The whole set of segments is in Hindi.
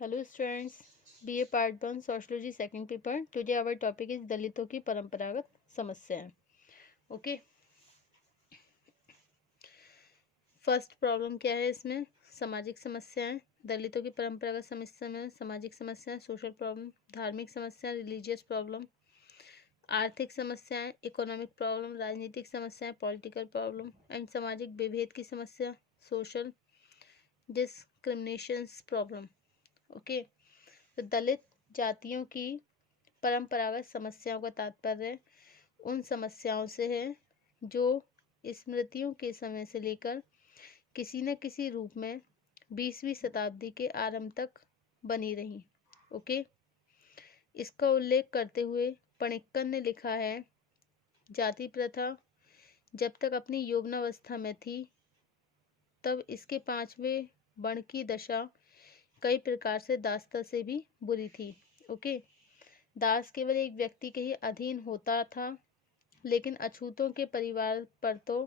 Hello students, BA Part 1 Sociology second paper. Today our topic is दलितों की परंपरागत समस्याएं. ओके, फर्स्ट प्रॉब्लम क्या है इसमें? सामाजिक समस्याएं. दलितों की परंपरागत समस्या में सामाजिक समस्याएं, सोशल प्रॉब्लम, धार्मिक समस्याएं, रिलीजियस प्रॉब्लम, आर्थिक समस्याएं, इकोनॉमिक प्रॉब्लम, राजनीतिक समस्याएं, पॉलिटिकल प्रॉब्लम एंड सामाजिक विभेद की समस्या, सोशल डिस्क्रिमिनेशंस प्रॉब्लम. ओके, तो दलित जातियों की परंपरागत समस्याओं का तात्पर्य उन समस्याओं से है जो स्मृतियों के समय से लेकर किसी न किसी रूप में 20वीं शताब्दी के आरंभ तक बनी रही. ओके, इसका उल्लेख करते हुए पणिक्कर ने लिखा है, जाति प्रथा जब तक अपनी यौवनावस्था में थी तब इसके पांचवें वर्ण की दशा कई प्रकार से दासता से भी बुरी थी. ओके, दास केवल एक व्यक्ति के ही अधीन होता था, लेकिन अछूतों के परिवार पर तो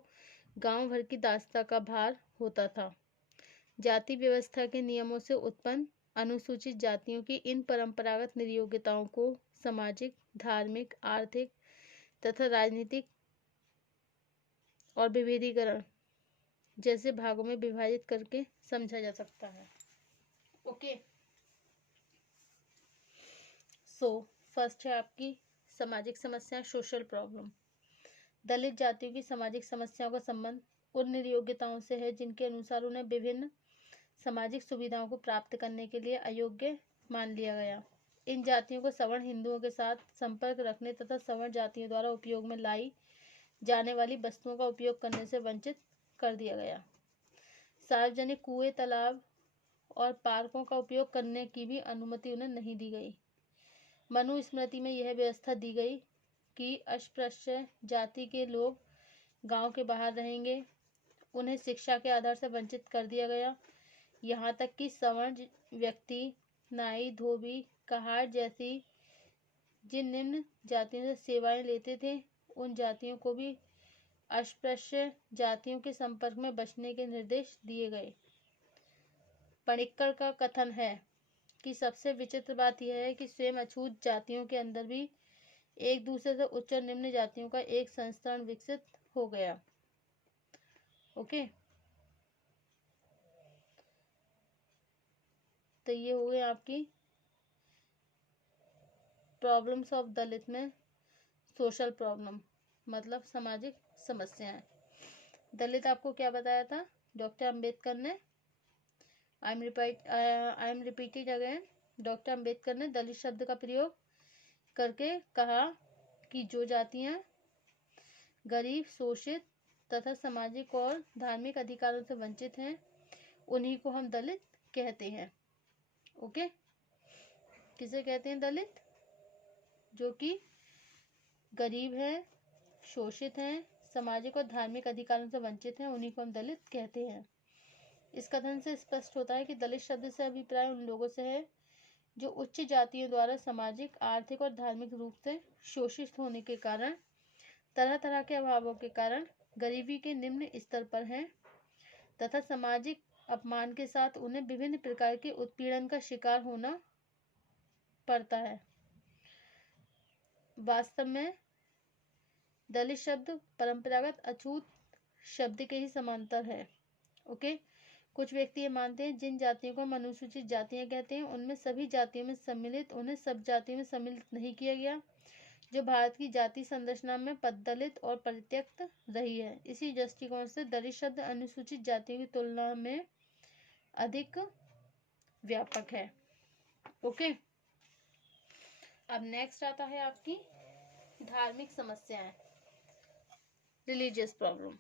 गांव भर की दासता का भार होता था. जाति व्यवस्था के नियमों से उत्पन्न अनुसूचित जातियों की इन परंपरागत निर्योग्यताओं को सामाजिक, धार्मिक, आर्थिक तथा राजनीतिक और विभेदीकरण जैसे भागों में विभाजित करके समझा जा सकता है. ओके, सो फर्स्ट है आपकी सामाजिक समस्या, सोशल प्रॉब्लम. दलित जातियों की सामाजिक समस्याओं का संबंध उन निर्योग्यताओं से है जिनके अनुसार उन्हें विभिन्न सामाजिक सुविधाओं को प्राप्त करने के लिए अयोग्य मान लिया गया. इन जातियों को सवर्ण हिंदुओं के साथ संपर्क रखने तथा सवर्ण जातियों द्वारा उपयोग में लाई जाने वाली वस्तुओं का उपयोग करने से वंचित कर दिया गया. सार्वजनिक कुएं, तालाब और पार्कों का उपयोग करने की भी अनुमति उन्हें नहीं दी गई. मनुस्मृति में यह व्यवस्था दी गई कि अस्पृश्य जाति के लोग गांव के बाहर रहेंगे. उन्हें शिक्षा के आधार से वंचित कर दिया गया. यहाँ तक कि सवर्ण व्यक्ति नाई, धोबी, कहार जैसी जिन निम्न जातियों से सेवाएं लेते थे, उन जातियों को भी अस्पृश्य जातियों के संपर्क में बचने के निर्देश दिए गए. पणिक्कर का कथन है कि सबसे विचित्र बात यह है कि स्वयं अछूत जातियों के अंदर भी एक दूसरे से उच्च और निम्न जातियों का एक संस्करण विकसित हो गया. ओके, तो ये हो गई आपकी प्रॉब्लम्स ऑफ दलित में सोशल प्रॉब्लम मतलब सामाजिक समस्याएं. दलित आपको क्या बताया था डॉक्टर अंबेडकर ने? I am repeated again. Doctor Ambedkar ने दलित शब्द का प्रयोग करके कहा कि जो जातियां गरीब, शोषित तथा सामाजिक और धार्मिक अधिकारों से वंचित हैं, उन्हीं को हम दलित कहते हैं. ओके, किसे कहते हैं दलित? जो कि गरीब हैं, शोषित हैं, सामाजिक और धार्मिक अधिकारों से वंचित हैं, उन्हीं को हम दलित कहते हैं. इस कथन से स्पष्ट होता है कि दलित शब्द से अभिप्राय उन लोगों से है जो उच्च जातियों द्वारा सामाजिक, आर्थिक और धार्मिक रूप से शोषित होने के कारण, तरह तरह के अभावों के कारण गरीबी के निम्न स्तर पर हैं तथा सामाजिक अपमान के साथ उन्हें विभिन्न प्रकार के उत्पीड़न का शिकार होना पड़ता है. वास्तव में दलित शब्द परंपरागत अछूत शब्द के ही समांतर है. ओके, कुछ व्यक्ति ये मानते हैं जिन जातियों को हम अनुसूचित जातियां कहते हैं उनमें सभी जातियों में सम्मिलित उन्हें सब जातियों में सम्मिलित नहीं किया गया, जो भारत की जाति संरचना में पददलित और परित्यक्त रही है. इसी दृष्टिकोण से दलित शब्द अनुसूचित जातियों की तुलना में अधिक व्यापक है. ओके, अब नेक्स्ट आता है आपकी धार्मिक समस्याएं, रिलीजियस प्रॉब्लम.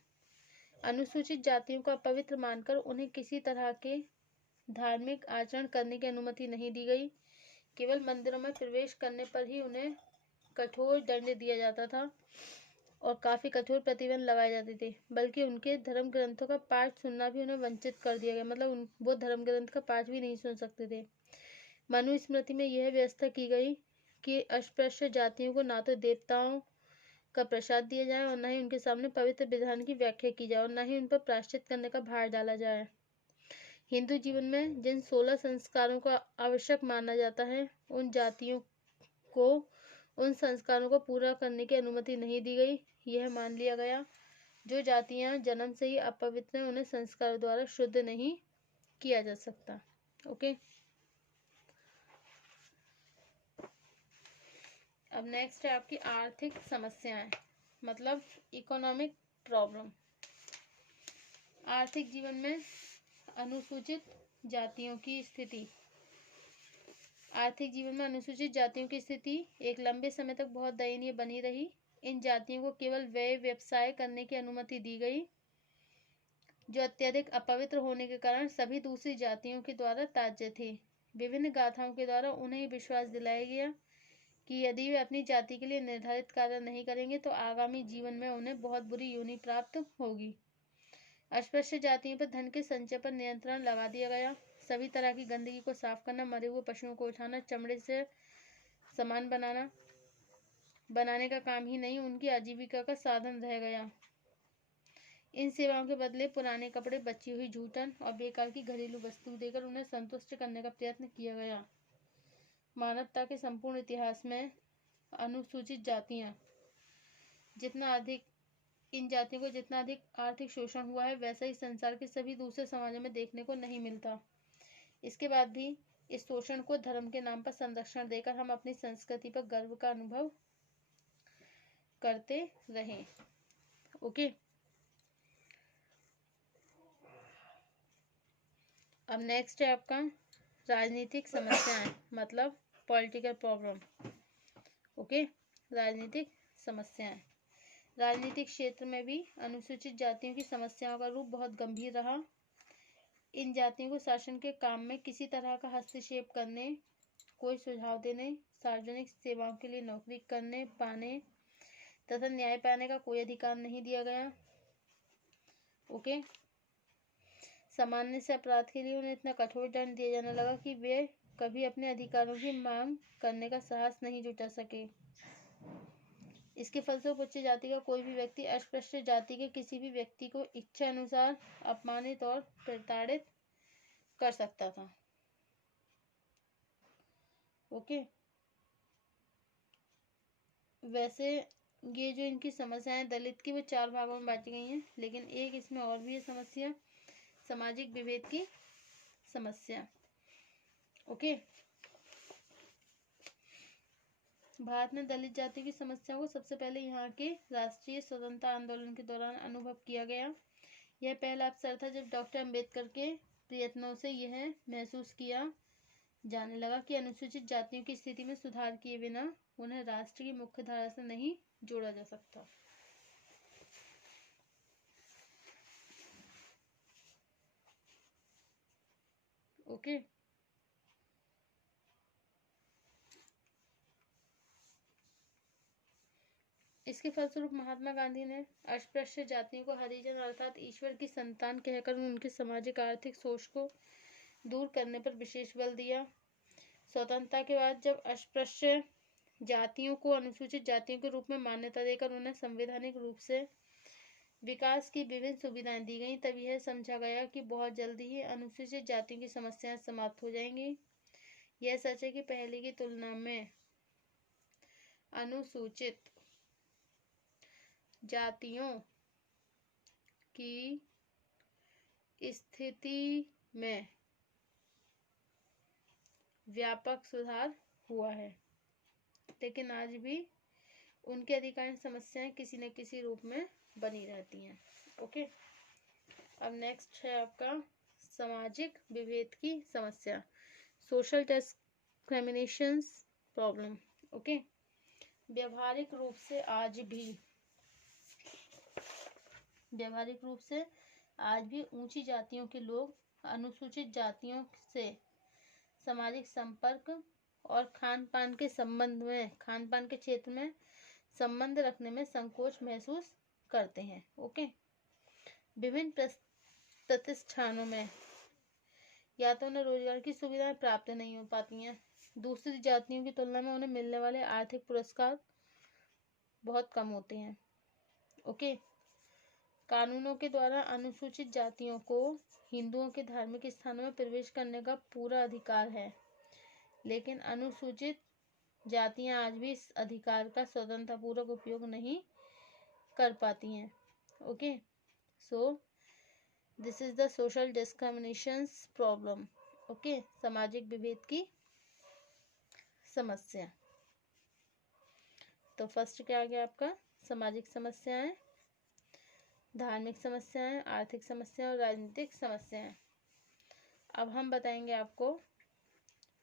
अनुसूचित जातियों को अपवित्र मानकर उन्हें किसी तरह के धार्मिक आचरण करने की अनुमति नहीं दी गई. केवल मंदिरों में प्रवेश करने पर ही उन्हें कठोर दंड दिया जाता था और काफ़ी कठोर प्रतिबंध लगाए जाते थे. बल्कि उनके धर्म ग्रंथों का पाठ सुनना भी उन्हें वंचित कर दिया गया. मतलब वो धर्म ग्रंथ का पाठ भी नहीं सुन सकते थे. मनुस्मृति में यह व्यवस्था की गई कि अस्पृश्य जातियों को ना तो देवताओं का प्रसाद दिया जाए और न ही उनके सामने पवित्र विधान की व्याख्या की जाए और न ही उन पर प्रायश्चित करने का भार डाला जाए. हिंदू जीवन में जिन 16 संस्कारों को आवश्यक माना जाता है, उन जातियों को उन संस्कारों को पूरा करने की अनुमति नहीं दी गई। यह मान लिया गया जो जातियां जन्म से ही अपवित्र हैं, उन्हें संस्कारों द्वारा शुद्ध नहीं किया जा सकता। ओके, अब नेक्स्ट है आपकी आर्थिक समस्याएं, मतलब इकोनॉमिक प्रॉब्लम। आर्थिक जीवन में अनुसूचित जातियों की स्थिति। आर्थिक जीवन में अनुसूचित जातियों की स्थिति एक लंबे समय तक बहुत दयनीय बनी रही। इन जातियों को केवल व्यवसाय करने की अनुमति दी गई, जो अत्यधिक अपवित्र होने के कारण सभी दूसरी जातियों के द्वारा त्याज्य थे। विभिन्न गाथाओं के द्वारा उन्हें विश्वास दिलाया गया कि यदि वे अपनी जाति के लिए निर्धारित कार्य नहीं करेंगे तो आगामी जीवन में उन्हें बहुत बुरी योनि प्राप्त होगी। अस्पृश्य जातियों पर धन के संचय पर नियंत्रण लगा दिया गया। सभी तरह की गंदगी को साफ करना, मरे हुए पशुओं को उठाना, चमड़े से सामान बनाने का काम ही नहीं, उनकी आजीविका का साधन रह गया। इन सेवाओं के बदले पुराने कपड़े, बची हुई जूठन और बेकार की घरेलू वस्तु देकर उन्हें संतुष्ट करने का प्रयत्न किया गया। मानवता के संपूर्ण इतिहास में अनुसूचित जातियां इन जातियों को जितना अधिक आर्थिक शोषण हुआ है, वैसा ही संसार के सभी दूसरे समाजों में देखने को नहीं मिलता। इसके बाद भी इस शोषण को धर्म के नाम पर संरक्षण देकर हम अपनी संस्कृति पर गर्व का अनुभव करते रहे। ओके, अब नेक्स्ट है आपका राजनीतिक समस्याएं, मतलब पॉलिटिकल प्रॉब्लम। ओके, राजनीतिक समस्याएं। राजनीतिक क्षेत्र में भी अनुसूचित जातियों की समस्याओं का रूप बहुत गंभीर रहा। इन जातियों को शासन के काम में किसी तरह का हस्तक्षेप करने, कोई सुझाव देने, सार्वजनिक सेवाओं के लिए नौकरी करने पाने तथा न्याय पाने का कोई अधिकार नहीं दिया गया। ओके, सामान्य से अपराध के लिए उन्हें इतना कठोर दंड दिया जाने लगा कि वे कभी अपने अधिकारों की मांग करने का साहस नहीं जुटा सके। इसके फलस्वरूप उच्च जाति का कोई भी व्यक्ति अस्पृश्य जाति के किसी भी व्यक्ति को इच्छा अनुसार अपमानित और प्रताड़ित कर सकता था। ओके, वैसे ये जो इनकी समस्याएं दलित की, वो 4 भागों में बांटी गई हैं, लेकिन एक इसमें और भी है समस्या, सामाजिक विभेद की समस्या। ओके, भारत में दलित जाति की समस्याओं को सबसे पहले यहाँ के राष्ट्रीय स्वतंत्रता आंदोलन के दौरान अनुभव किया गया। यह पहला अवसर था जब डॉक्टर अंबेडकर के प्रयत्नों से यह महसूस किया जाने लगा कि अनुसूचित जातियों की स्थिति में सुधार किए बिना उन्हें राष्ट्र की मुख्य धारा से नहीं जोड़ा जा सकता। ओके, इसके फलस्वरूप महात्मा गांधी ने अस्पृश्य जातियों को हरिजन अर्थात ईश्वर की संतान कहकर उनके सामाजिक आर्थिक शोष को दूर करने पर विशेष बल दिया। स्वतंत्रता के बाद जब अस्पृश्य जातियों को अनुसूचित जातियों के रूप में मान्यता देकर उन्हें संवैधानिक रूप से विकास की विभिन्न सुविधाएं दी गई, तब यह समझा गया कि बहुत जल्दी ही अनुसूचित जातियों की समस्याएं समाप्त हो जाएंगी। यह सच है कि पहले की तुलना में अनुसूचित जातियों की स्थिति में व्यापक सुधार हुआ है, लेकिन आज भी उनके अधिकांश समस्याएं किसी न किसी रूप में बनी रहती हैं। ओके, अब नेक्स्ट है आपका सामाजिक विभेद की समस्या, सोशल डिस्क्रिमिनेशंस प्रॉब्लम। ओके, व्यावहारिक रूप से आज भी ऊंची जातियों के लोग अनुसूचित जातियों से सामाजिक संपर्क और खान पान के क्षेत्र में संबंध रखने में संकोच महसूस करते हैं। ओके, विभिन्न प्रतिष्ठानों में या तो उन्हें रोजगार की सुविधाएं प्राप्त नहीं हो पाती हैं, दूसरी जातियों की तुलना में उन्हें मिलने वाले आर्थिक पुरस्कार बहुत कम होते हैं। ओके, कानूनों के द्वारा अनुसूचित जातियों को हिंदुओं के धार्मिक स्थानों में प्रवेश करने का पूरा अधिकार है, लेकिन अनुसूचित जातियां आज भी इस अधिकार का स्वतंत्रतापूर्वक उपयोग नहीं कर पाती हैं। Okay, so this is the social discrimination problem. Okay, सामाजिक विभेद की समस्या। तो फर्स्ट क्या आ गया आपका? सामाजिक समस्याएं, धार्मिक समस्याएं, आर्थिक समस्याएं और राजनीतिक समस्याएं। अब हम बताएंगे आपको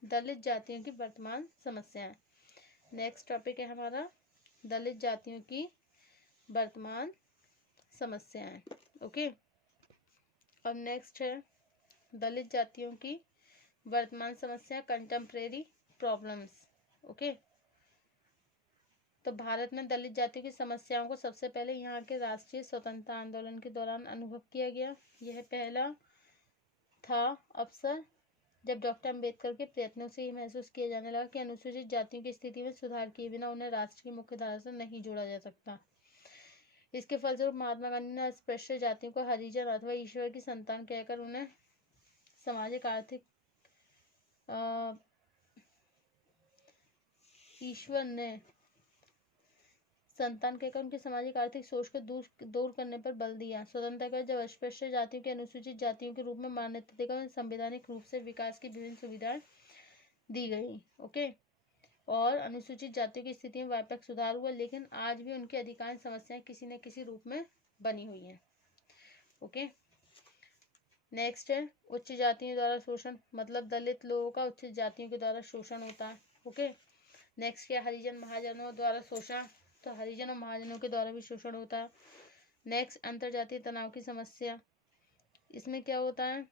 दलित जातियों की वर्तमान समस्याएं। नेक्स्ट टॉपिक है हमारा दलित जातियों की वर्तमान समस्याएं। ओके, अब नेक्स्ट है दलित जातियों की वर्तमान समस्या, कंटेम्प्रेरी प्रॉब्लम्स। ओके, तो भारत में दलित जातियों की समस्याओं को सबसे पहले यहाँ के राष्ट्रीय स्वतंत्रता आंदोलन के दौरान अनुभव किया गया। यह पहला था अवसर जब डॉक्टर अम्बेडकर के प्रयत्नों से ये महसूस किया जाने लगा कि अनुसूचित जातियों की स्थिति में सुधार किए बिना उन्हें राष्ट्र की मुख्य धारा से नहीं जोड़ा जा सकता। इसके फलस्वरूप महात्मा गांधी ने अस्पृश्य जातियों को हरिजन अथवा ईश्वर की संतान कहकर उन्हें सामाजिक आर्थिक ईश्वर ने संतान कहकर उनकी सामाजिक आर्थिक सोच को दूर करने पर बल दिया। स्वतंत्रता के जब अस्पृश्य जातियों के अनुसूचित जातियों के रूप में मान्यता देकर संवैधानिक रूप से विकास की विभिन्न सुविधाएं दी गई। ओके, और अनुसूचित जातियों की स्थिति में व्यापक सुधार हुआ, लेकिन आज भी उनकी अधिकांश समस्याएं किसी न किसी रूप में बनी हुई हैं। ओके, नेक्स्ट है उच्च जातियों द्वारा शोषण, मतलब दलित लोगों का उच्च जातियों के द्वारा शोषण होता है। ओके, नेक्स्ट क्या? हरिजन महाजनों द्वारा शोषण, तो हरिजन और महाजनों के द्वारा भी शोषण होता है। नेक्स्ट अंतरजातीय तनाव की समस्या, इसमें क्या होता है?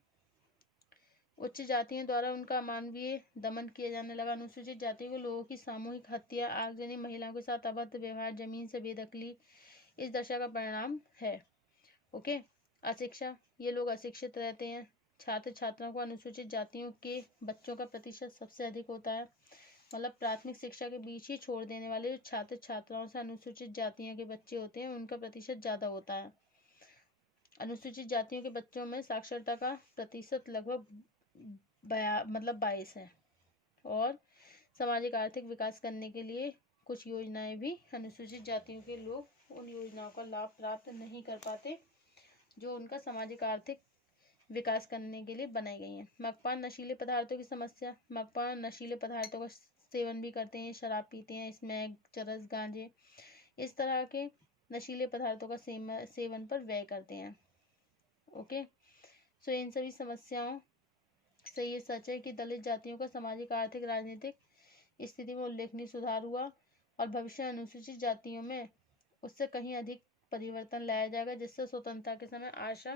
उच्च जातियों द्वारा उनका अमानवीय दमन किया जाने लगा। अनुसूचित जातियों के लोगों की सामूहिक हत्या, आगजनी, महिलाओं के साथ अभद्र व्यवहार, जमीन से बेदखली इस दशा का परिणाम है। ओके, अशिक्षा, ये लोग अशिक्षित रहते हैं। छात्र छात्राओं को अनुसूचित जातियों के बच्चों का प्रतिशत सबसे अधिक होता है, मतलब प्राथमिक शिक्षा के बीच ही छोड़ देने वाले जो छात्र छात्राओं से अनुसूचित जातियों के बच्चे होते हैं उनका प्रतिशत ज़्यादा होता है। अनुसूचित जातियों के बच्चों में साक्षरता का प्रतिशत लगभग 22 है। और सामाजिक आर्थिक विकास करने के लिए कुछ योजनाएं भी अनुसूचित जातियों के लोग उन योजनाओं का लाभ प्राप्त नहीं कर पाते जो उनका सामाजिक आर्थिक विकास करने के लिए बनाई गई हैं। मद्यपान, नशीले पदार्थों की समस्या, मद्यपान नशीले पदार्थों का सेवन भी करते हैं, शराब पीते हैं, स्मैक, चरस, गांजे, इस तरह के नशीले पदार्थों का सेवन पर व्यय करते हैं। ओके, सो इन सभी समस्याओं से ये सच है कि दलित जातियों का सामाजिक, आर्थिक, राजनीतिक स्थिति में उल्लेखनीय सुधार हुआ और भविष्य में अनुसूचित जातियों में उससे कहीं अधिक परिवर्तन लाया जाएगा, जिससे स्वतंत्रता के समय आशा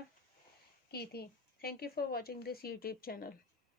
की थी। Thank you for watching this YouTube channel.